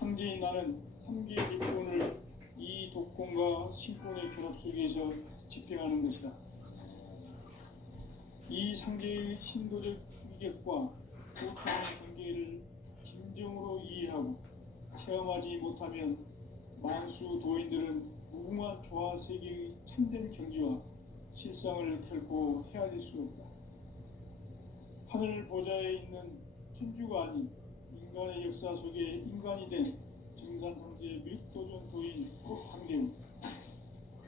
상제인 나는 3개 직권을 이 독권과 신권의 결합 속에서 집행하는 것이다. 이 상제의 신도적 위격과 고통의 경계를 진정으로 이해하고 체험하지 못하면 만수 도인들은 무궁한 조화 세계의 참된 경지와 실상을 결코 헤아릴 수 없다. 하늘 보좌에 있는 천주가 아닌 인간의 역사 속에 인간이 된 증산상제 밀도전 도인 강대우,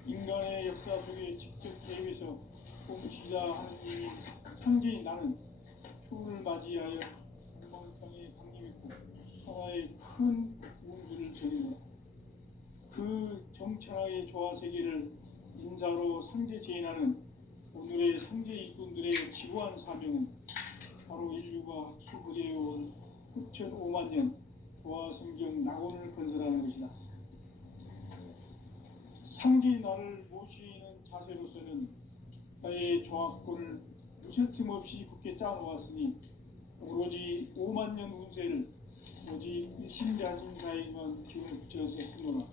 인간의 역사 속에 직접 개입해서 공치자 하느님인 상제인 나는 추운을 맞이하여 동방 땅에 강림했고 천하의 큰 운수를 전했노라. 그 정천하의 조화세계를 인사로 상제 제인하는 오늘의 상제 일꾼들의 지구한 사명은 바로 인류가 학수부대해온 흡천 5만 년 조화성경 낙원을 건설하는 것이다. 상제의 나를 모시는 자세로서는 나의 조합권을 무쇠틈 없이 굳게 짜놓았으니 오로지 5만 년 운세를 오직 일심자진 자에게만 기운을 붙여서 쓰노라.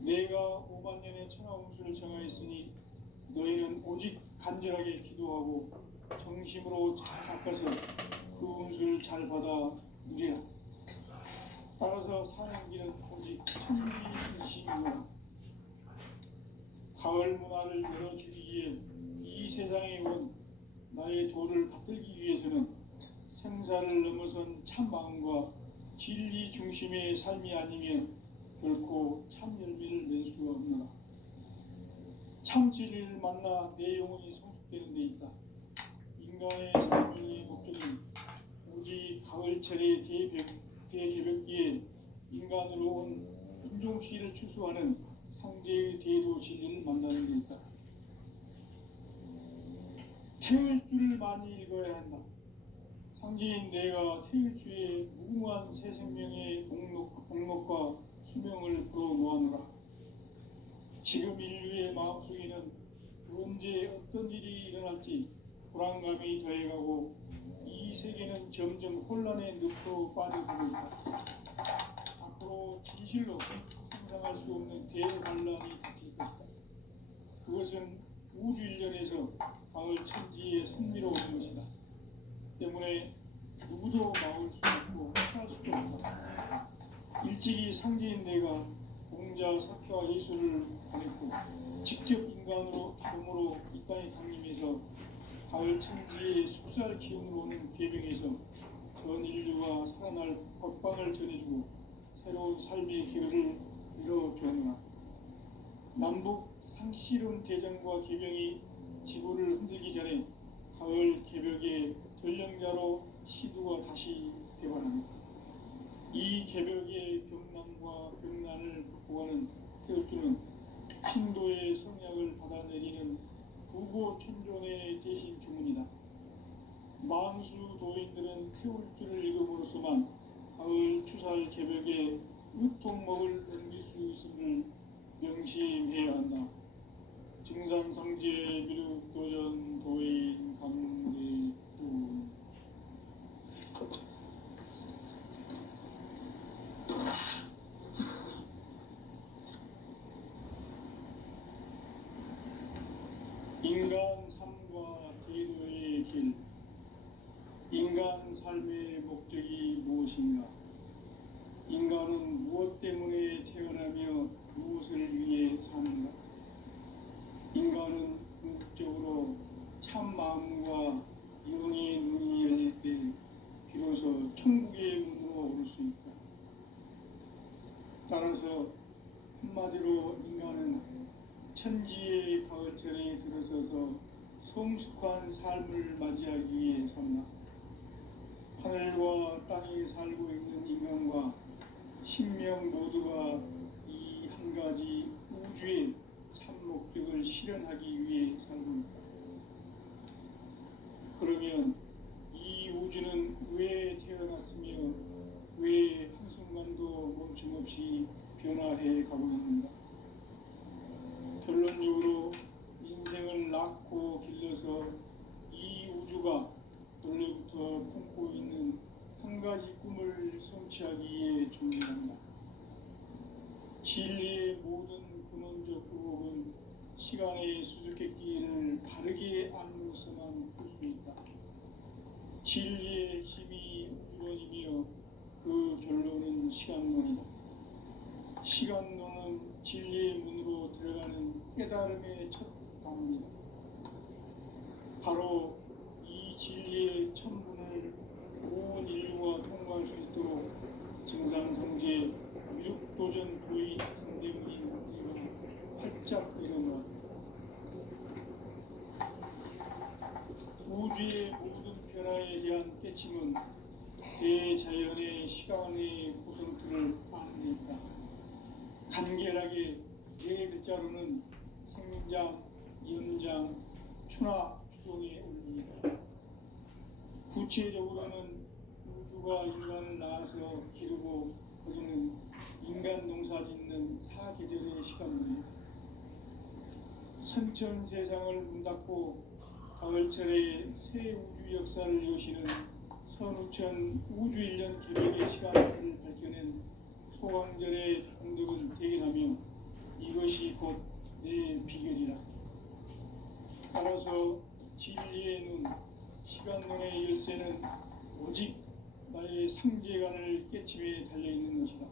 내가 5만 년의 천하 운수를 정하였으니 너희는 오직 간절하게 기도하고 정심으로 잘 닦아서 그 운수를 잘 받아 누리라. 따라서 사는 길은 오직 천리일심이노라. 가을 문화를 열어주기 위해 이 세상에 온 나의 도를 받들기 위해서는 생사를 넘어선 참 마음과 진리 중심의 삶이 아니면 결코 참 열매를 낼 수 없노라. 참 진리를 만나 내 영혼이 성숙되는 데 있다. 인간의 생명의 목적은 오직 가을철의 대개벽기에 인간으로 온 인종시를 추수하는 상제의 대도 진리를 만나는 데 있다. 태울 줄을 많이 읽어야 한다. 상제인 내가 태울 주의 무궁한 새 생명의 목록과 수명을 불어놓아노라. 지금 인류의 마음속에는 언제 어떤 일이 일어날지 불안감이 더해가고 이 세계는 점점 혼란의 늪으로 빠져들고 있다. 앞으로 진실로 상상할 수 없는 대반란이 닥칠 것이다. 그것은 우주 일련에서 가을 천지의 섭리로 오는 것이다. 때문에 누구도 막을 수 없고 피할 수도 없다. 일찍이 상제인 내가 공자, 석가, 예술을 보냈고 직접 인간으로 몸으로 이 땅에 강림해서 가을 천지의 숲살 기운으로 오는 궤병에서 전 인류가 살아날 법방을 전해주고 새로운 삶의 기회를 이뤄주었노라. 남북 상시론 대전과 궤병이 지구를 흔들기 전에 가을 개벽의 전령자로 시두가 다시 되관합니다. 이 개벽의 병남과 병난을 극복하는 태울주는 신도의 성약을 받아내리는 부고천존의 대신 주문이다. 만수 도인들은 태울주를 읽음으로써만 가을 추살 개벽의 의통목을 넘길 수 있음을 명심해야 한다. 증산상제 미륵도전 도인 강대우. 인간 삶과 제도의 길. 인간 삶의 목적이 무엇인가? 인간은 무엇 때문에 태어나며 무엇을 위해 사는가? 인간은 궁극적으로 참 마음과 영의 눈이 열릴 때 비로소 천국의 문으로 오를 수 있다. 따라서 한마디로 인간은 천지의 가을철에 들어서서 성숙한 삶을 맞이하기 위해 산다. 하늘과 땅에 살고 있는 인간과 신명 모두가 이 한 가지 우주의 참 목적을 실현하기 위해 살고 있다. 그러면 이 우주는 왜 태어났으며 왜 한순간도 멈춤없이 변화해 가고 있는가? 결론적으로 인생을 낳고 길러서 이 우주가 원래부터 품고 있는 한 가지 꿈을 성취하기 위해 존재한다. 진리의 모든 근원적 의혹은 시간의 수수께끼를 바르게 알므로서만 풀 수 있다. 진리의 핵심이 우주론이며 그 결론은 시간론이다. 시간론은 진리의 문으로 들어가는 깨달음의 첫 방문이다. 바로 이 진리의 첫 문을 온 인류가 통과할 수 있도록 증산성제 미륵도전 도의 강대문인 이가 활짝 일어났다. 우주의 모든 변화에 대한 깨침은 대자연의 시간의 구성틀을 아는 데 있다. 간결하게 네 글자로는 생장, 연장, 추나 추동의 원리이다. 구체적으로는 우주가 인간을 낳아서 기르고 거두는 인간 농사 짓는 사계절의 시간입니다. 선천 세상을 문 닫고 가을철에 새 우주 역사를 여시는 선우천 우주일년 계획의 시간틀을 밝혀낸 소강절의 공덕은 대견하며 이것이 곧 내 비결이라. 따라서 진리의 눈, 시간론의 열쇠는 오직 나의 상제관을 깨침에 달려있는 것이다.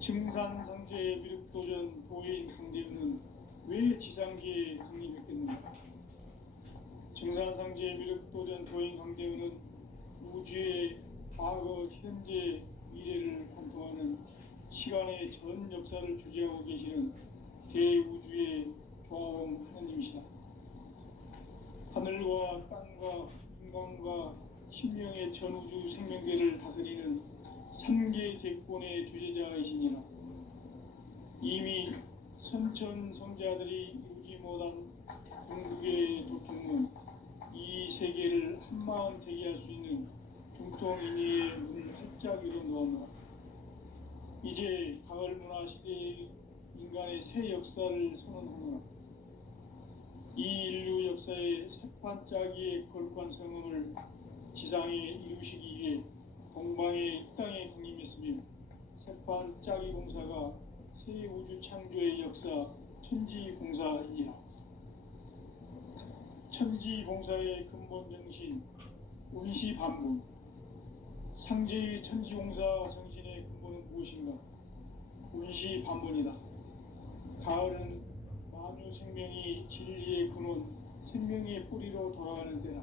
증산상제의 미륵도전 도인 강대우는 왜 지상계에 강림했겠는가? 증산상제의 미륵도전 도인 강대우는 우주의 과거, 현재, 미래를 관통하는 시간의 전 역사를 주재하고 계시는 대우주의 조화원 하나님이시다. 하늘과 땅과 인간과 신명의 전우주 생명계를 다스리는 3개 대권의 주제자이시니라. 이미 선천성자들이 이루지 못한 궁극의 도통문, 이 세계를 한마음 되게 할 수 있는 중통인의의 문을 활짝 열어놓았노라. 이제 가을문화 시대의 인간의 새 역사를 선언하노라. 이 인류 역사의 새반짝이의 거룩한 성음을 지상에 이루시기 위해 동방의 이 땅에 강림했으며 새반짝이 공사가 새 우주 창조의 역사 천지공사이니라. 천지공사의 근본 정신 운시반분, 상제의 천지공사 정신의 근본은 무엇인가? 운시반분이다. 가을은 만유 생명이 진리의 근원, 생명의 뿌리로 돌아가는 때다.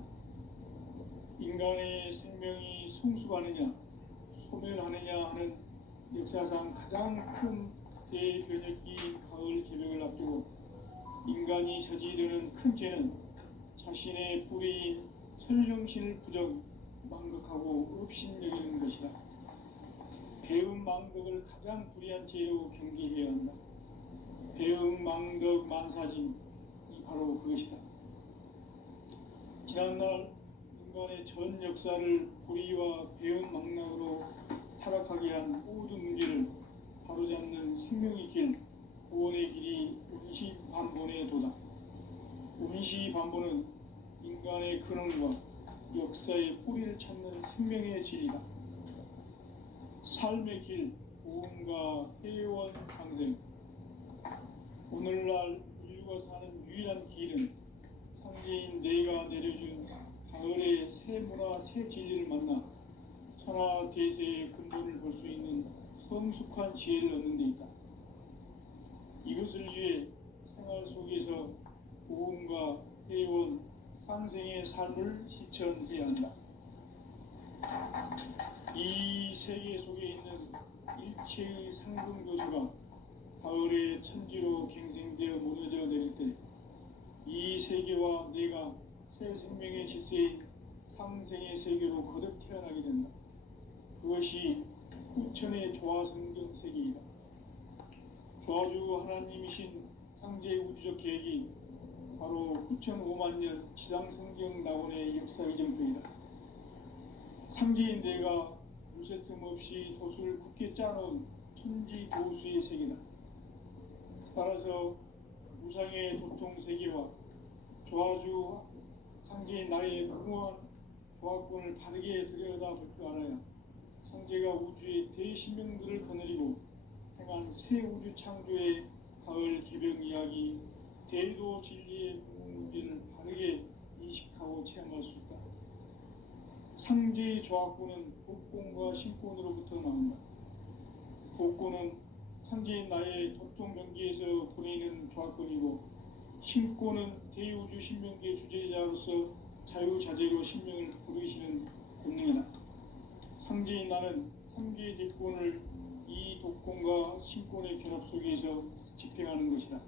인간의 생명이 성숙하느냐, 소멸하느냐 하는 역사상 가장 큰 대변혁기인 가을 개벽을 앞두고 인간이 저지르는 큰 죄는 자신의 뿌리인 설령신을 부정, 망극하고 업신여기는 것이다. 배음 망덕을 가장 불의한 죄로 경계해야 한다. 배음 망덕 만사진이 바로 그것이다. 지난날 인간의 전 역사를 불의와 배음 망락으로 타락하게 한 모든 문제를 바로잡는 생명의 길, 구원의 길이 운시반본의 도다. 운시반본은 인간의 근원과 역사의 뿌리를 찾는 생명의 진리다. 삶의 길, 고음과 회원 상생. 오늘날 인류가 사는 유일한 길은 상제인 내가 내려준 가을의 새 문화, 새 진리를 만나 천하 대세의 근본을 볼 수 있는 성숙한 지혜를 얻는 데 있다. 이것을 위해 생활 속에서 고음과 회원, 상생의 삶을 실천해야 한다. 이 세계 속에 있는 일체의 상승교수가 가을의 천지로 갱생되어 무너져 내릴 때 이 세계와 내가 새 생명의 질서인 상생의 세계로 거듭 태어나게 된다. 그것이 후천의 조화성경 세계이다. 조화주 하나님이신 상제 우주적 계획이 바로 후천 5만 년 지상성경 낙원의 역사 이정표이다. 상제인 내가 무쇠 틈 없이 도수를 굳게 짜놓은 천지 도수의 세계다. 따라서 무상의 도통 세계와 조화주 상제인 나의 무모한 조합권을 바르게 들여다볼 줄 알아야 성제가 우주의 대신명들을 거느리고 행한 새 우주 창조의 가을 개병 이야기, 대도 진리의 문제를 바르게 인식하고 체험할 수 있다. 상제의 조합권은 복권과 신권으로부터 나온다. 복권은 상제인 나의 도통 경계에서 보내는 조합권이고, 신권은 대우주 신명계의 주제자로서 자유자재로 신명을 부르시는 본능이다. 상제인 나는 상계의 대권을 이 독권과 신권의 결합 속에서 집행하는 것이다.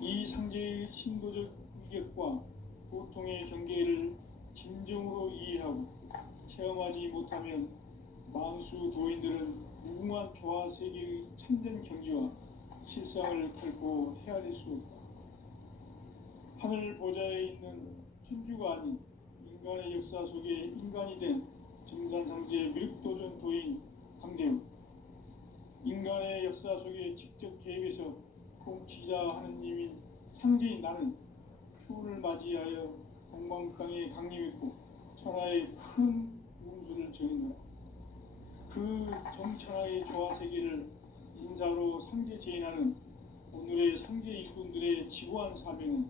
이 상제의 신도적 위격과 보통의 경계를 진정으로 이해하고 체험하지 못하면 만수 도인들은 무궁한 조화 세계의 참된 경지와 실상을 결코 헤아릴 수 없다. 하늘 보좌에 있는 천주가 아닌 인간의 역사 속에 인간이 된 증산상제 미륵도전 도인 강대우, 인간의 역사 속에 직접 개입해서 통치자 하느님인 상제인 나는 추운을 맞이하여 동방 땅에 강림했고 천하의 큰 운수를 정했노라. 그 정천하의 조화세계를 인사로 상제 제인하는 오늘의 상제 일꾼들의 지구한 사명은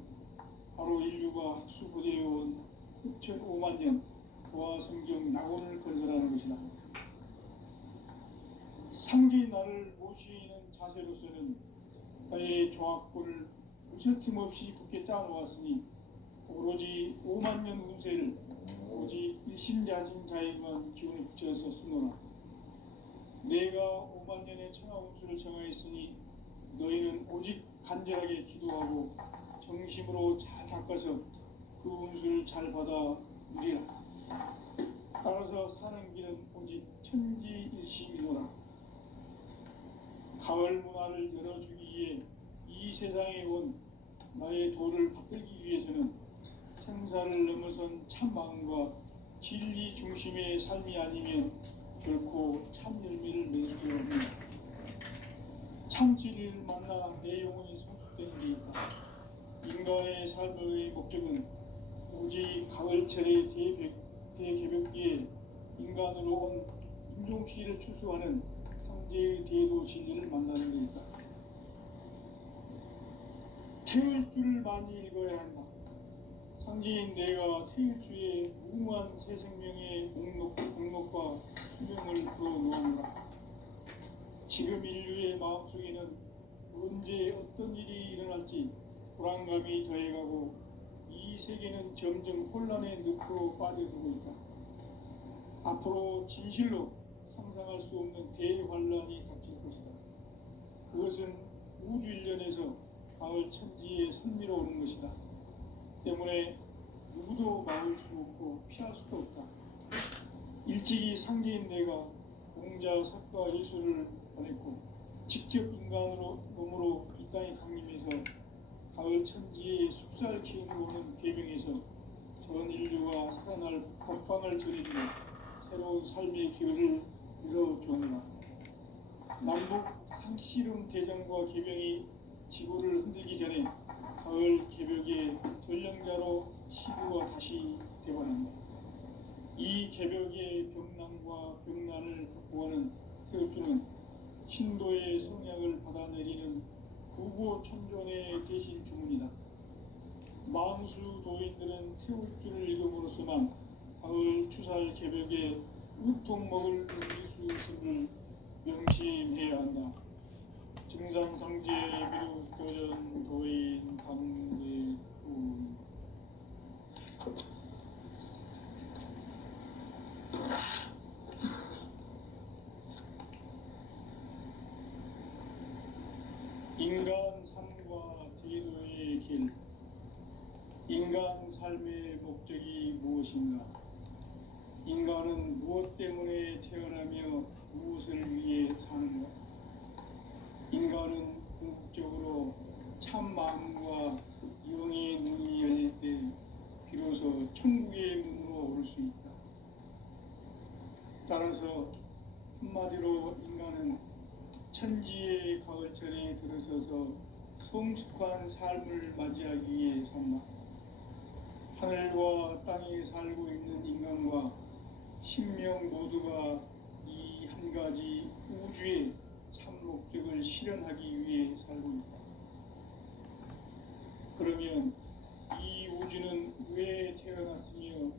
바로 인류가 학수부대해온 6,500만 년 조화성경 낙원을 건설하는 것이다. 상제인 나를 모시는 자세로서는 나의 조합권을 무설팀 없이 굳게 짜놓았으니 오로지 5만 년 운세를 오직 일심자진 자에게만 기운을 붙여서 쓰노라. 내가 5만 년의 천하 운수를 정하였으니 너희는 오직 간절하게 기도하고 정심으로 잘 닦아서 그 운수를 잘 받아 누리라. 따라서 사는 길은 오직 천지일심이노라. 가을 문화를 열어주기 위해 이 세상에 온 나의 도를 받들기 위해서는 생사를 넘어선 참 마음과 진리 중심의 삶이 아니면 결코 참 열매를 맺을 수 없는 참 진리를 만나 내 영혼이 성숙되는 데 있다. 인간의 삶의 목적은 오직 가을철의 대개벽기에 인간으로 온 인종시를 추수하는 상제의 대도 진리를 만나는 데 있다. 태일주를 많이 읽어야 한다. 상제인 내가 태일주의 무궁한 새 생명의 목록과 수명을 풀어놓았노라. 지금 인류의 마음속에는 언제 어떤 일이 일어날지 불안감이 더해가고 이 세계는 점점 혼란의 늪으로 빠져들고 있다. 앞으로 진실로 상상할 수 없는 대환란이 닥칠 것이다. 그것은 우주 일련에서 가을 천지에 선미로 오는 것이다. 때문에 누구도 막을 수 없고 피할 수도 없다. 일찍이 상제인 내가 공자, 석가, 예수를 보냈고 직접 인간으로 몸으로 이 땅에 강림해서 가을 천지에 숲살 기운으로 오는 계명에서 전 인류가 살아날 법방을 전해주고 새로운 삶의 기회를 열어주노라. 남북 상씨름 대전과 계명이 지구를 흔들기 전에 가을 개벽의 전령자로 시부가 다시 되어난다. 이 개벽의 병난과 병난을 극복하는 태극주는 신도의 성약을 받아내리는 구구천존의 대신 주문이다. 만수 도인들은 태극주를 읽음으로써만 가을 추살 개벽에 우통 먹을 누릴 수 있음을 명심해야 한다. 증산상제 미륵도전 도인 강대우. 인간 삶과 대도의 길. 인간 삶의 목적이 무엇인가? 인간은 무엇 때문에 태어나며 무엇을 위해 사는가? 인간은 궁극적으로 참 마음과 영의 눈이 열릴 때 비로소 천국의 문으로 오를 수 있다. 따라서 한마디로 인간은 천지의 가을철에 들어서서 성숙한 삶을 맞이하기 위해 산다. 하늘과 땅에 살고 있는 인간과 신명 모두가 이 한 가지 우주의 참 목적을 실현하기 위해 살고 있다. 그러면 이 우주는 왜 태어났으며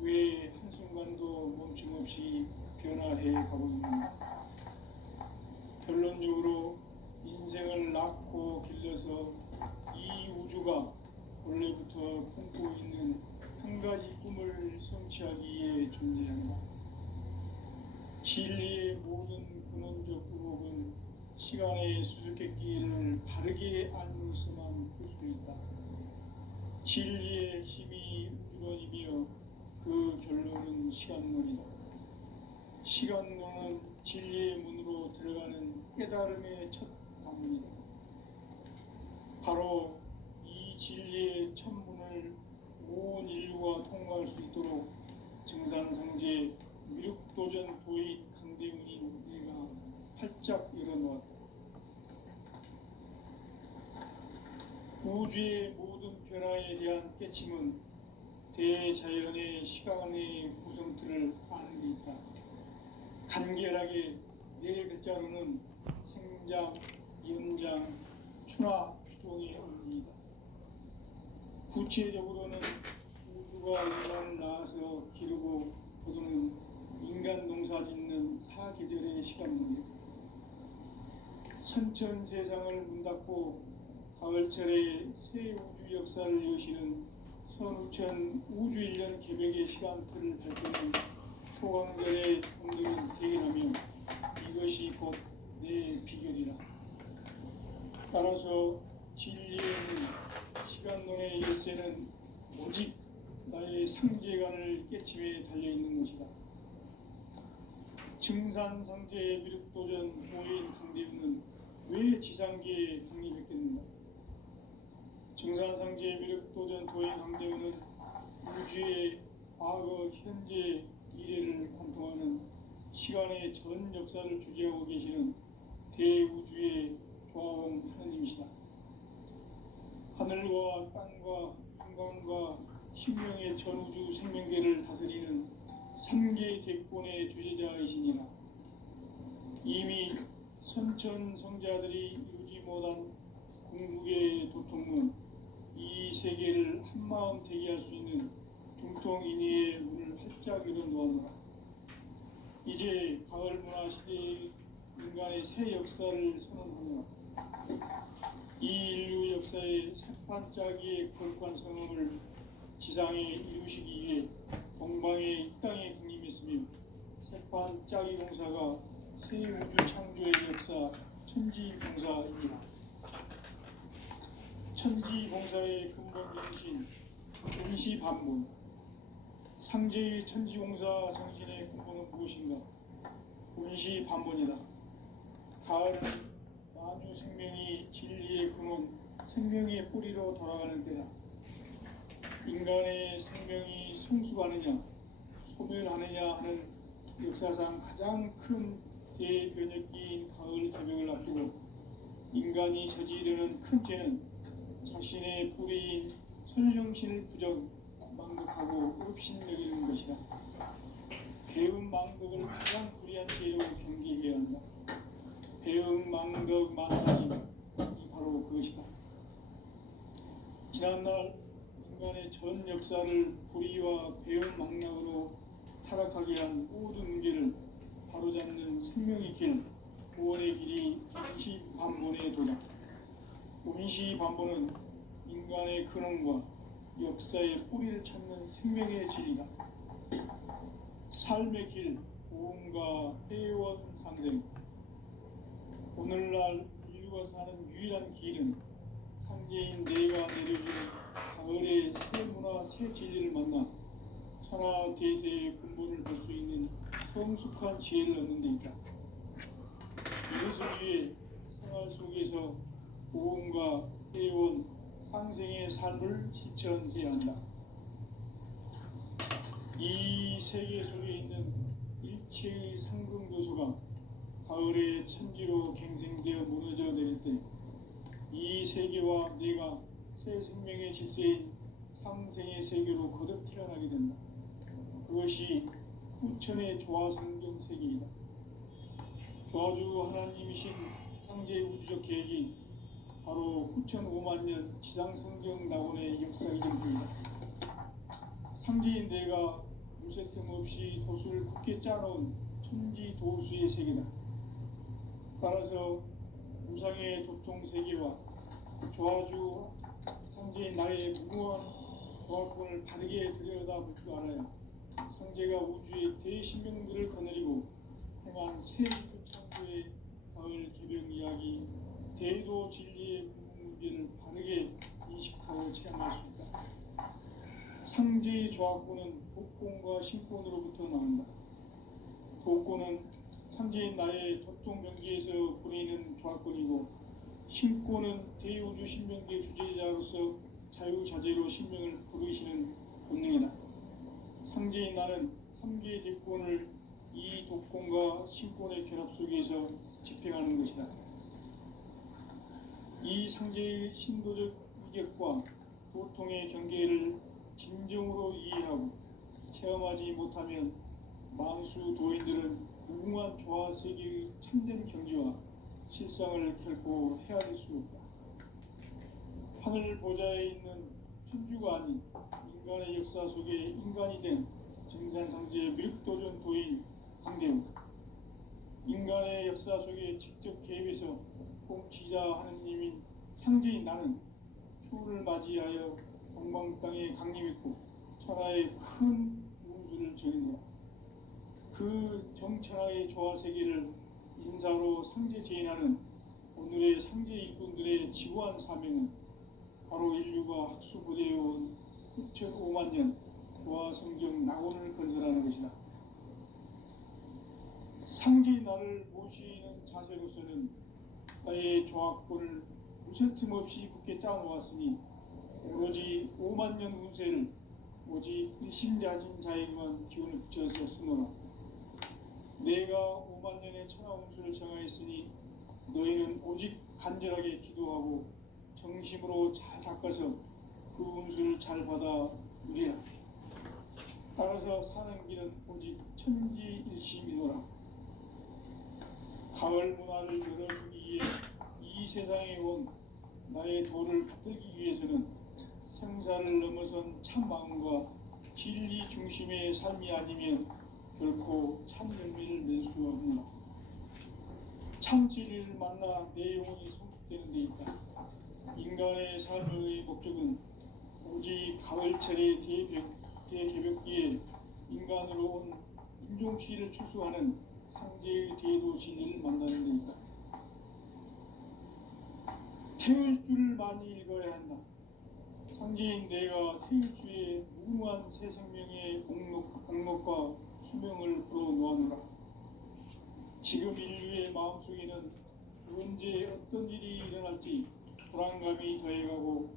왜 한순간도 멈춤없이 변화해 가고 있는가? 결론적으로 인생을 낳고 길러서 이 우주가 원래부터 품고 있는 한 가지 꿈을 성취하기 위해 존재한다. 진리의 모든 근원적 의혹은 시간의 수수께끼를 바르게 알므로서만 풀 수 있다. 진리의 핵심이 우주론이며 그 결론은 시간론이다. 시간론은 진리의 문으로 들어가는 깨달음의 첫 방문이다. 바로 이 진리의 첫 문을 온 인류가 통과할 수 있도록 증산성제 미륵도전 도인 강대훈인 내가 활짝 열어놓았다. 우주의 모든 변화에 대한 깨침은 대자연의 시간의 구성틀을 아는 데 있다. 간결하게 네 글자로는 생장, 연장, 추나 추동의 의미이다. 구체적으로는 우주가 인간을 낳아서 기르고 거두는 인간 농사 짓는 사계절의 시간 문제, 선천 세상을 문닫고 가을철에 새 우주 역사를 여시는 선우천 우주일년 개벽의 시간틀을 밝히는 소강절의 공들은 대견하며 이것이 곧 내 비결이라. 따라서 진리에는 시간론의 열쇠는 오직 나의 상제관을 깨침에 달려있는 것이다. 증산상제의 미륵도전 도인 강대훈은 왜 지상계에 강림했겠는가? 증산상제의 미륵도전 도인 강대훈은 우주의 과거, 현재, 미래를 관통하는 시간의 전 역사를 주재하고 계시는 대우주의 조화원 하느님이시다. 하늘과 땅과 인간과 신명의 전우주 생명계를 다스리는 3개 대권의 주제자이시니라. 이미 선천성자들이 이루지 못한 궁극의 도통문, 이 세계를 한마음 대기할 수 있는 중통인의의 문을 활짝 열어놓았노라. 이제 가을 문화 시대의 인간의 새 역사를 선언하노라. 이 인류 역사의 새반짝이의 거룩한 성음을 지상에 이루시기 위해 동방의 이 땅에 강림했으며 새반짝이 공사가 새 우주 창조의 역사 천지봉사입니다. 천지봉사의 근본 정신 운시반문, 상제의 천지공사 정신의 근본은 무엇인가? 운시반문이다. 가을은 만유 생명이 진리의 근원, 생명의 뿌리로 돌아가는 때다. 인간의 생명이 성숙하느냐, 소멸하느냐 하는 역사상 가장 큰 대변혁기인 가을 개벽을 앞두고 인간이 저지르는 큰 죄는 자신의 뿌리인 선령신을 망독하고 업신여기는 것이다. 배음 망덕을 가장 불의한 죄로 경계해야 한다. 배음 망덕 만사진이 바로 그것이다. 지난날 인간의 전 역사를 불의와 배음 망락으로 타락하게 한 모든 문제를 바로잡는 생명의 길, 구원의 길이 운시반본의 도다. 운시반본은 인간의 근원과 역사의 뿌리를 찾는 생명의 진리다. 삶의 길, 고음과 회원 상생. 오늘날 인류가 사는 유일한 길은 상제인 내가 내려주는 가을의 새 문화, 새 진리를 만나 천하 대세의 근본을 볼 수 있는 성숙한 지혜를 얻는 데 있다. 이것을 위해 생활 속에서 고음과 회원, 상생의 삶을 실천해야 한다. 이 세계 속에 있는 일체의 상승교수가 가을의 천지로 갱생되어 무너져 내릴 때 이 세계와 내가 새 생명의 질서인 상생의 세계로 거듭 태어나게 된다. 그것이 후천의 조화성경 세계이다. 조화주 하나님이신 상제 우주적 계획이 바로 후천 5만 년 지상성경 낙원의 역사의 전부이다. 상제인 내가 무쇠 틈 없이 도수를 굳게 짜놓은 천지 도수의 세계다. 따라서 무상의 도통 세계와 조화주 상제인 나의 무궁한 조화권을 바르게 들여다볼 줄 알아야 상제가 우주의 대신명들을 거느리고 행한 새 우주 창조의 가을 개벽 이야기, 대도 진리의 궁극 문제를 바르게 인식하고 체험할 수 있다. 상제의 조화권은 복권과 신권으로부터 나온다. 복권은 상제인 나의 도통 경계에서 부리는 조화권이고, 신권은 대우주 신명계 주제자로서 자유자재로 신명을 부르시는 본능이다. 상제인 나는 3개의 대권을 이 독권과 신권의 결합 속에서 집행하는 것이다. 이 상제의 신도적 위격과 도통의 경계를 진정으로 이해하고 체험하지 못하면 만수 도인들은 무궁한 조화 세계의 참된 경지와 실상을 결코 헤아릴 수 없다. 하늘 보좌에 있는 천주가 아닌 인간의 역사 속에 인간이 된 증산상제의 밀도전 도인 강대우, 인간의 역사 속에 직접 개입해서 통치자 하느님인 상제인 나는 추후를 맞이하여 동방 땅에 강림했고 천하의 큰 운수를 전해내라. 그 정천하의 조화 세계를 인사로 상제 제인하는 오늘의 상제 일꾼들의 지구한 사명은 바로 인류가 학수부대해온 6,5만 년 조화 성경 낙원을 건설하는 것이다. 상제의 나를 모시는 자세로서는 나의 조화권을 무쇠틈 없이 굳게 짜놓았으니 오로지 5만 년 운세를 오직 일심자진 자에게만 기운을 붙여서 쓰노라. 내가 5만 년의 천하 운수를 정하였으니 너희는 오직 간절하게 기도하고 정심으로 잘 닦아서 그 운수를 잘 받아 누리라. 따라서 사는 길은 오직 천지일심이노라. 가을 문화를 열어주기 위해 이 세상에 온 나의 도를 받들기 위해서는 생사를 넘어선 참 마음과 진리 중심의 삶이 아니면 결코 참 열매를 낼 수 없노라. 참 진리를 만나 내 영혼이 성숙되는 데 있다. 인간의 삶의 목적은 오직 가을철의 대개벽기에 인간으로 온 인종시를 추수하는 상제의 대도 진리를 만나는 데 있다. 태울 줄을 많이 읽어야 한다. 상제인 내가 태울 주의 무궁한 새 생명의 목록과 수명을 불어놓아노라. 지금 인류의 마음속에는 언제 어떤 일이 일어날지 불안감이 더해가고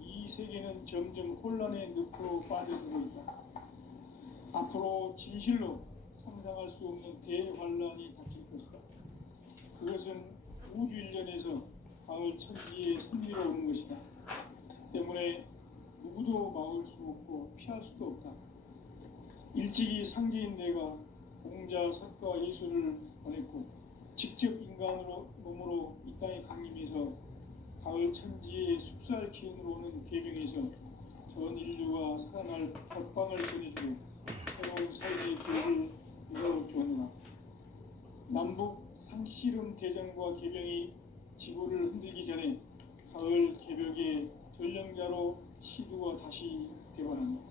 이 세계는 점점 혼란의 늪으로 빠져들고 있다. 앞으로 진실로 상상할 수 없는 대환란이 닥칠 것이다. 그것은 우주 일련에서 가을 천지에 선미로 오는 것이다. 때문에 누구도 막을 수 없고 피할 수도 없다. 일찍이 상제인 내가 공자, 석가, 예수를 보냈고 직접 인간으로 몸으로 이 땅에 강림해서 가을 천지의 숲살 기운으로 오는 계명에서 전 인류가 살아날 법방을 전해주고 새로운 삶의 기회를 열어주었노라. 남북 상씨름 대전과 개병이 지구를 흔들기 전에 가을 개벽의 전령자로 시두가 다시 되관한다.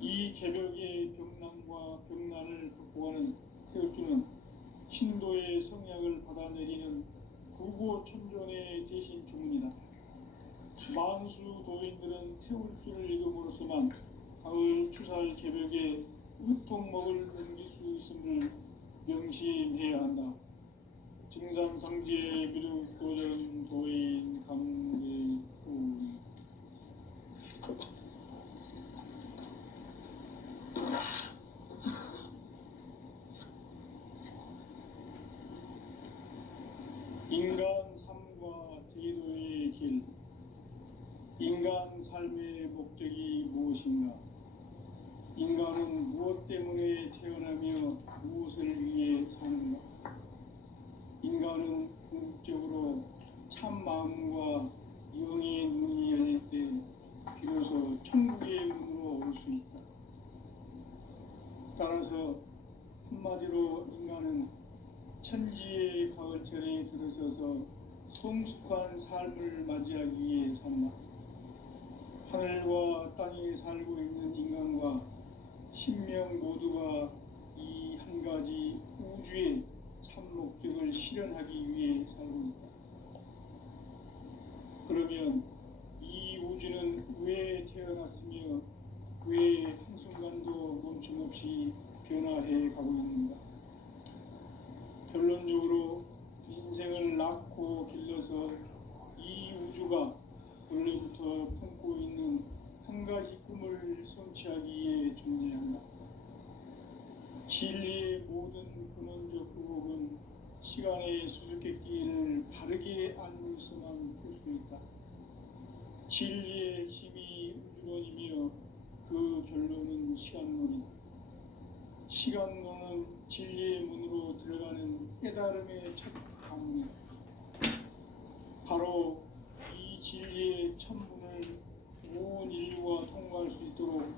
이 개벽의 병난과 병난을 극복하는 태울주는 신도의 성약을 받아내리는 구고천존의 대신 주문이다. 만수 도인들은 태울주를 읽음으로써만 가을 추살 개벽에 으통목을 넘길 수 있음을 명심해야 한다. 증산상제 비륵도전 도인 강대우. 인간 삶과 제도의 길. 인간 진정한 삶의 목적이 무엇인가? 인간은 무엇 때문에 태어나며 무엇을 위해 사는가? 인간은 궁극적으로 참 마음과 영의 눈이 열릴 때 비로소 천국의 문으로 올 수 있다. 따라서 한마디로 인간은 천지의 가을철에 들어서서 성숙한 삶을 맞이하기 위해 산다. 하늘과 땅에 살고 있는 인간과 신명 모두가 이 한 가지 우주의 참 목적을 실현하기 위해 살고 있다. 그러면 이 우주는 왜 태어났으며 왜 한순간도 멈춤없이 변화해 가고 있는가? 결론적으로 인생을 낳고 길러서 이 우주가 원래부터 품고 있는 한 가지 꿈을 성취하기 위해 존재한다. 진리의 모든 근원적 의혹은 시간의 수수께끼를 바르게 알고 있어만 풀 수 있다. 진리의 핵심이 우주론이며 그 결론은 시간론이다. 시간론은 진리의 문으로 들어가는 깨달음의 첫 관문이다. 바로 이 진리의 첫 문을 온 인류가 통과할 수 있도록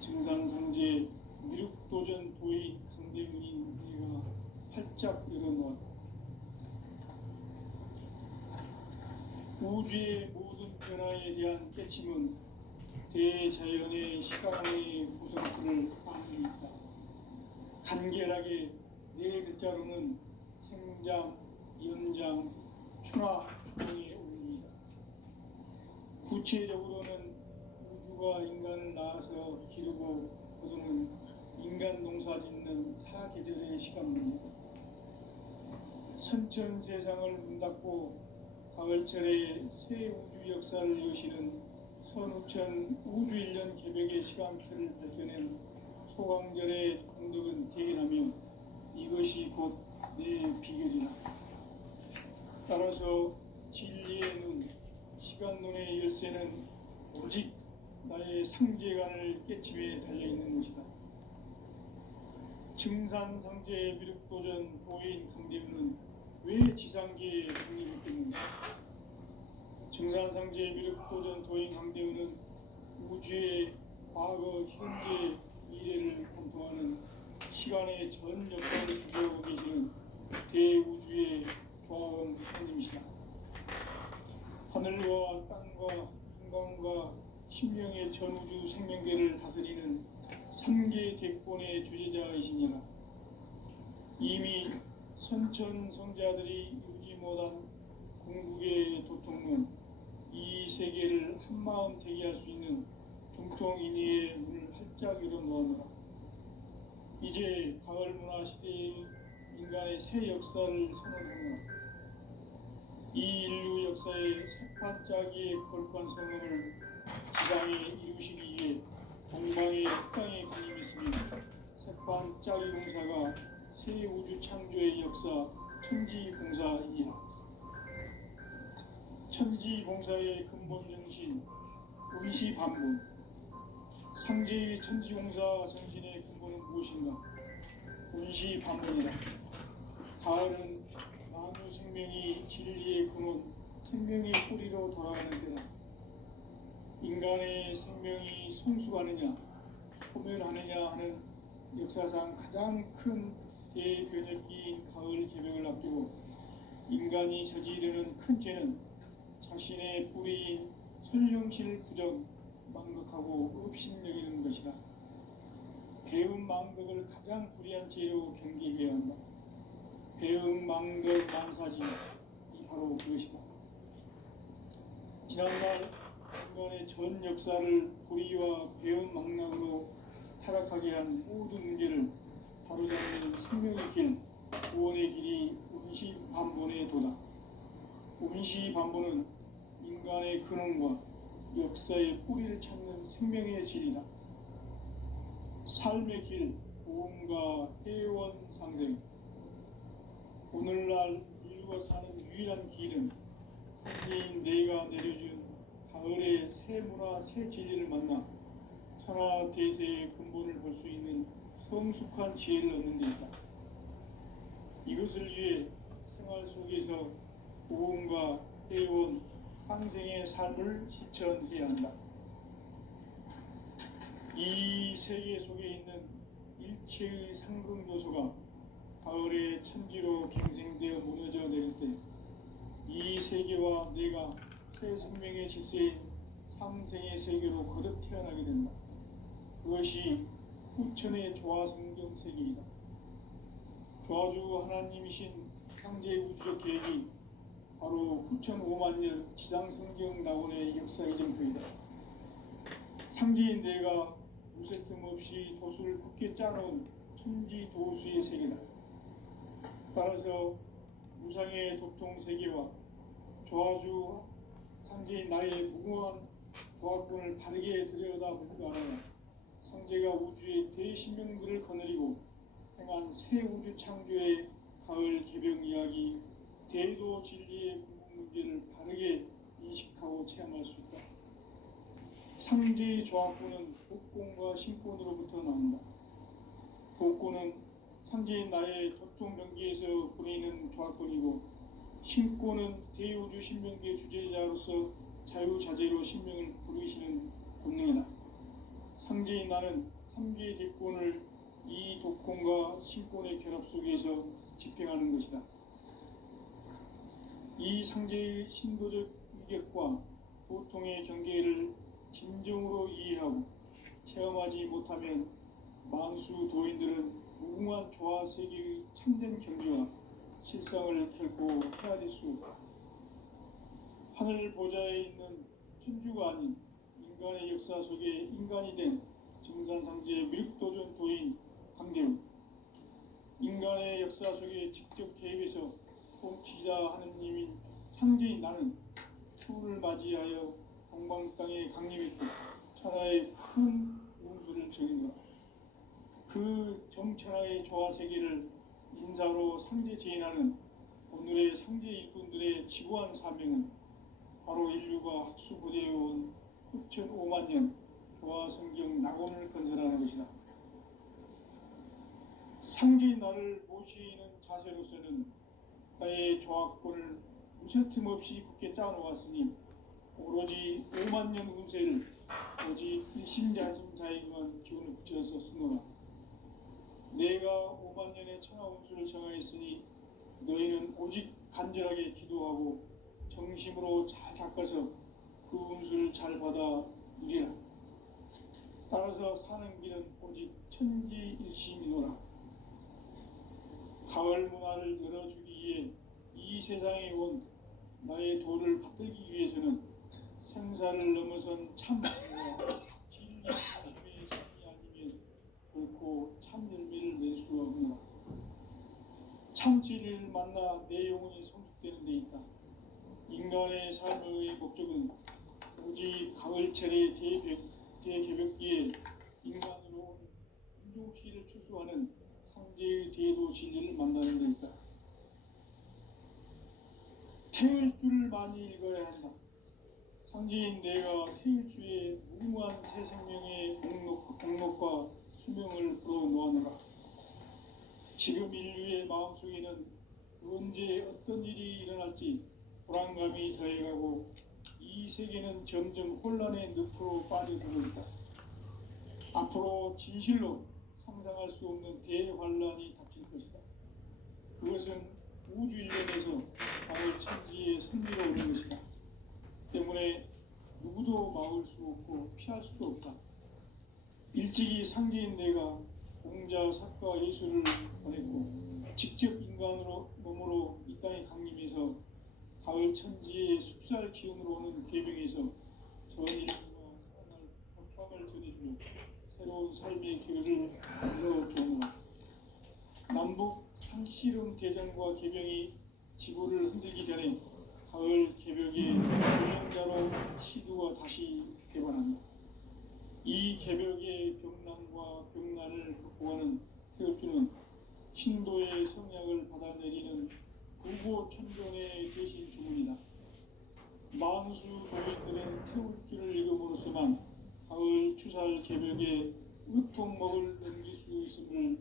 증산상제 미륵도전 도의 강대문인 내가 활짝 열어놓았다. 우주의 모든 변화에 대한 깨침은 대자연의 시간의 구성틀을 안고 있다. 간결하게 네 글자로는 생장, 연장, 추나, 추동의 원리이다. 구체적으로는 우주가 인간을 낳아서 기르고 거두는 인간 농사 짓는 사계절의 시간입니다. 선천 세상을 문 닫고 가을철에 새 우주 역사를 여시는 선우천 우주일년 개벽의 시간틀을 밝혀낸 소강절의 공덕은 대견하며 이것이 곧 내 비결이다. 따라서 진리의 눈, 시간론의 열쇠는 오직 나의 상제관을 깨침에 달려있는 것이다. 증산상제 미륵도전 도인 강대문은 왜 지상계에 독립했겠는가? 증산상제 미륵도전 도인 강대문은 우주의 과거, 현재, 미래를 관통하는 시간의 전 역사를 주재하고 계시는 대우주의 조화원 하나님이시다. 하늘과 땅과 한강과 신명의 전우주 생명계를 다스리는 3개 대권의 주제자이시니라. 이미 선천성자들이 이루지 못한 궁극의 도통은 이 세계를 한마음 되게 할 수 있는 중통인의의 문을 활짝 열어놓았노라. 이제 가을 문화 시대의 인간의 새 역사를 선언하노라. 이 인류 역사의 새반짝이의 거룩한 성음을 지상에 이루시기 위해 동방의 땅에 군림했으며 새반짝이 공사가 새 우주 창조의 역사 천지공사이니라. 천지공사의 근본 정신 의시반분. 상제의 천지공사 정신의 근본은 무엇인가? 의시반분이다. 가을은 만유 생명이 진리의 근원, 생명의 뿌리로 돌아가는 때다. 인간의 생명이 성숙하느냐, 소멸하느냐 하는 역사상 가장 큰 대변혁기인 가을 개벽을 앞두고 인간이 저지르는 큰 죄는 자신의 뿌리인 설령실 부정, 망극하고 업신여기는 것이다. 배움 망덕을 가장 불의한 죄로 경계해야 한다. 배움 망덕 만사지 이 바로 그것이다. 지난날 인간의 전 역사를 불의와 배움 망락으로 타락하게 한 모든 문제를 바로잡는 생명의 길, 구원의 길이 운시반본의 도다. 운시반본은 인간의 근원과 역사의 뿌리를 찾는 생명의 질이다. 삶의 길, 보험과 해원 상생. 오늘날 인류가 사는 유일한 길은 선지인 내가 내려준 가을의 새 문화, 새 진리를 만나 천하 대세의 근본을 볼 수 있는 성숙한 지혜를 얻는 데 있다. 이것을 위해 생활 속에서 고음과 해온 상생의 삶을 실천해야 한다. 이 세계 속에 있는 일체의 상승 요소가 가을의 천지로 갱생되어 무너져 내릴 때 이 세계와 내가 새 생명의 질서인 상생의 세계로 거듭 태어나게 된다. 그것이 후천의 조화성경 세계이다. 조화주 하나님이신 창제 우주적 계획이 바로 후천 5만 년 지상성경 낙원의 역사의 전표이다. 상제인 내가 무쇠 틈 없이 도수를 굳게 짜놓은 천지 도수의 세계다. 따라서 무상의 도통 세계와 조화주 상제인 나의 무궁한 조화권을 바르게 들여다볼 줄 알아야 상제가 우주의 대신명들을 거느리고 행한 새 우주 창조의 가을 개병 이야기, 대도 진리의 궁극 문제를 바르게 인식하고 체험할 수 있다. 상제의 조화권은 복권과 신권으로부터 나온다. 복권은 상제인 나의 도통 경계에서 부리는 조화권이고, 신권은 대우주 신명계 주제자로서 자유자재로 신명을 부르시는 본능이다. 상제인 나는 3개의 제권을 이 독권과 신권의 결합 속에서 집행하는 것이다. 이 상제의 신도적 위격과 도통의 경계를 진정으로 이해하고 체험하지 못하면 만수 도인들은 무궁한 조화 세계의 참된 경지와 실상을 결코 헤아릴 수 없다. 하늘 보좌에 있는 천주가 아닌 인간의 역사 속에 인간이 된 증산상제의 미륵도전 도인 강대우, 인간의 역사 속에 직접 개입해서 통치자 하느님인 상제인 나는 추운을 맞이하여 동방 땅에 강림했고 천하의 큰 운수를 적인 것. 그 정천하의 조화 세계를 인사로 상제 제인하는 오늘의 상제 일꾼들의 지구한 사명은 바로 인류가 학수고대해온 후천 5만 년 조화 성경 낙원을 건설하는 것이다. 상제인 나를 모시는 자세로서는 나의 조화권을 무쇠틈 없이 굳게 짜놓았으니 오로지 5만 년 운세를 오직 일심자진 자에게만 기운을 붙여서 쓰노라. 내가 5만 년의 천하 운수를 정하였으니 너희는 오직 간절하게 기도하고 정심으로 잘 닦아서 그 운수를 잘 받아 누리라. 따라서 사는 길은 오직 천지일심이노라. 가을 문화를 열어주기 위해 이 세상에 온 나의 도를 받들기 위해서는 생사를 넘어선 참과 진리 중심의 삶이 아니면 결코 참 열매를 낼 수 없노라. 참 진리를 만나 내 영혼이 성숙되는 데 있다. 인간의 삶의 목적은 오직 가을철의 대개벽기에 인간으로 온 인종시를 추수하는 상제의 대도 진리를 만나는 데 있다. 태일 줄을 많이 읽어야 한다. 상제인 내가 태일주의 무궁한 새 생명의 공록과 수명을 불어놓아노라. 지금 인류의 마음속에는 언제 어떤 일이 일어날지 불안감이 더해가고 이 세계는 점점 혼란의 늪으로 빠져들고 있다. 앞으로 진실로 상상할 수 없는 대환란이 닥칠 것이다. 그것은 우주 일변에서 가을 천지의 승리로 오는 것이다. 때문에 누구도 막을 수 없고 피할 수도 없다. 일찍이 상제인 내가 공자, 사과, 예수를 보냈고 직접 인간으로 몸으로 이 땅에 강림해서 가을 천지의 숲살 기운으로 오는 계명에서 전 인류와 사랑을 고통을 전해주며 새로운 삶의 기회를 열어주노라. 남북 상시름 대전과 개병이 지구를 흔들기 전에 가을 개벽의 운영자로 시두가 다시 개관한다. 이 개벽의 병난과 병난을 극복하는 태극주는 신도의 성약을 받아내리는 부고 천종의 대신 주문이다. 만수 도인들은 태울 줄을 읽음으로써만 가을 추살 개벽에 으통먹을 넘길 수 있음을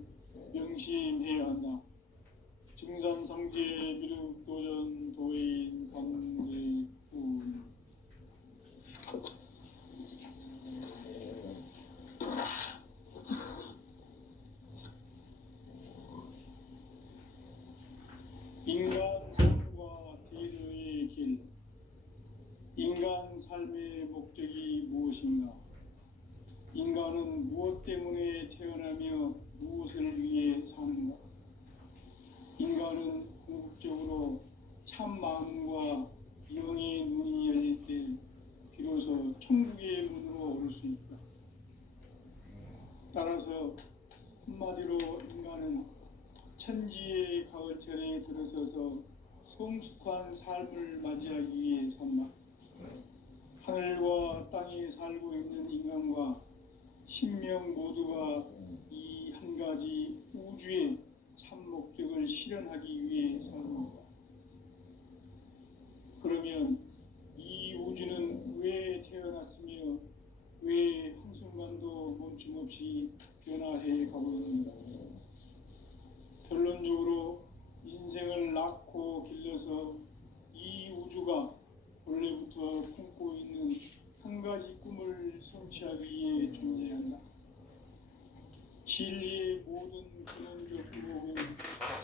명심해야 한다. 증산상제 미륵도전 도인 광대군. 인간 삶과 대려의 길. 인간 삶의 목적이 무엇인가? 인간은 무엇 때문에 태어나며 무엇을 위해 사는가? 인간은 궁극적으로 참 마음과 영의 눈이 열릴 때 비로소 천국의 문으로 오를 수 있다. 따라서 한마디로 인간은 천지의 가을철에 들어서서 성숙한 삶을 맞이하기 위해 산다. 하늘과 땅에 살고 있는 인간과 신명 모두가 이 한 가지 우주의 참 목적을 실현하기 위해 삽니다. 그러면 이 우주는 왜 태어났으며 왜 한순간도 멈춤없이 변화해 가고 있는가? 결론적으로 인생을 낳고 길러서 이 우주가 원래부터 품고 있는 한 가지 꿈을 성취하기 위해 존재한다. 진리의 모든 근원적 유혹은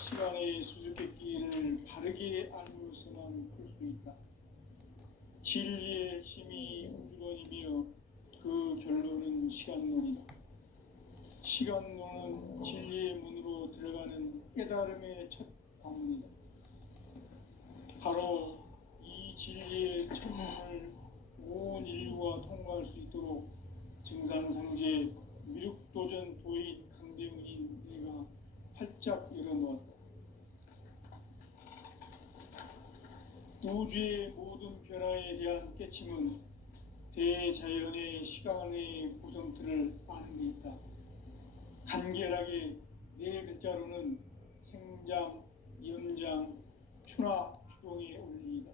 시간의 수수께끼를 바르게 알므로서만 풀 수 있다. 진리의 핵심이 우주론이며 그 결론은 시간론이다. 시간론은 진리의 문으로 들어가는 깨달음의 첫 방문이다. 바로 이 진리의 첫문을 온 인류가 통과할 수 있도록 증산상제 미륵도전 도인 강대웅인 내가 활짝 열어놓았다. 우주의 모든 변화에 대한 깨침은 대자연의 시간의 구성틀을 아는 데 있다. 간결하게 네 글자로는 생장, 연장, 추나 추동의 원리이다.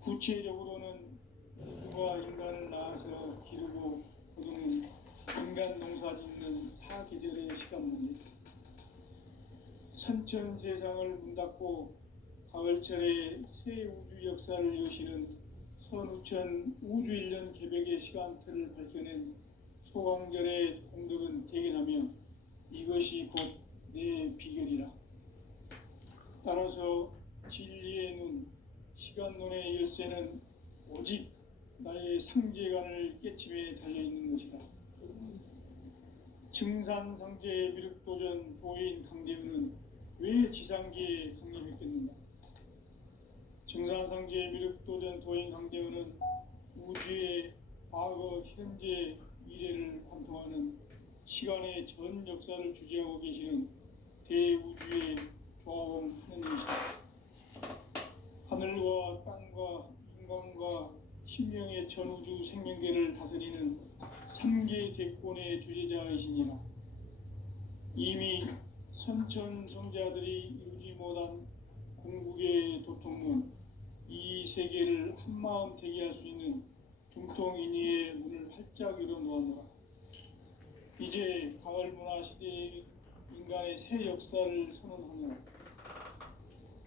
구체적으로는 우주가 인간을 낳아서 기르고 거두는 인간 농사 짓는 사계절의 시간 문제. 선천 세상을 문 닫고 가을철에 새 우주 역사를 여시는 선우천 우주일년 개벽의 시간틀을 밝혀낸 소강절의 공덕은 대견하며 이것이 곧 내 비결이라. 따라서 진리의 눈, 시간론의 열쇠는 오직 나의 상제관을 깨침에 달려있는 것이다. 증산상제 미륵도전 도인 강대우는 왜 지상계에 강림했겠는가? 증산상제 미륵도전 도인 강대우는 우주의 과거, 현재, 미래를 관통하는 시간의 전 역사를 주재하고 계시는 대우주의 조화원 하느님이시다. 하늘과 땅과 인간과 신명의 전우주 생명계를 다스리는 3계 대권의 주제자이시니라. 이미 선천성자들이 이루지 못한 궁극의 도통문, 이 세계를 한마음 되게 할 수 있는 중통인의의 문을 활짝 열어놓았노라. 이제 가을 문화 시대의 인간의 새 역사를 선언하노라.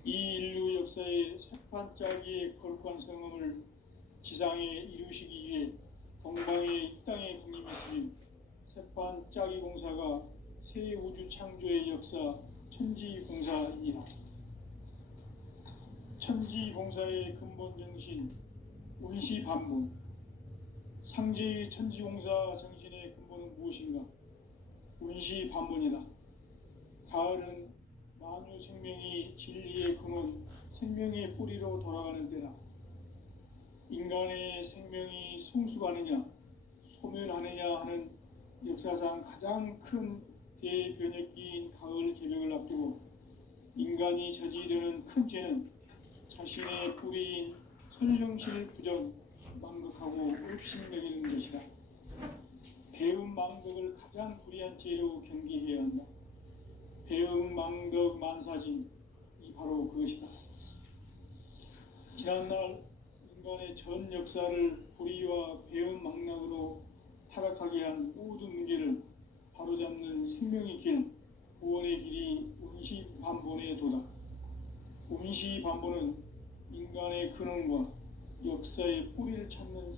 이 인류 역사의 새판짜기의 거룩한 성함을 지상에 이루시기 위해 동방의 이 땅에 군림했으니 새판짜기 공사가 새 우주 창조의 역사 천지공사이니라. 천지공사의 근본 정신 운시반문. 상제의 천지공사 정신의 근본은 무엇인가? 운시반문이다. 가을은 만유 생명이 진리의 근원, 생명의 뿌리로 돌아가는 때다. 인간의 생명이 성숙하느냐, 소멸하느냐 하는 역사상 가장 큰 대변혁기인 가을 개벽을 앞두고 인간이 저지르는 큰 죄는 자신의 뿌리인 설령실 부정, 망극하고 업신여기는 것이다. 배움 망덕을 가장 불의한 죄로 경계해야 한다. 배움 망덕 만사진, 이 바로 그것이다. 지난날 인간의 전 역사를 불의와 배은망락으로 타락하게 한 모든 문제를 바로잡는 생명의 길, 구원의 길이 운시반본에 도다. 운시반본은 인간의 근원과 역사의 뿌리를 찾는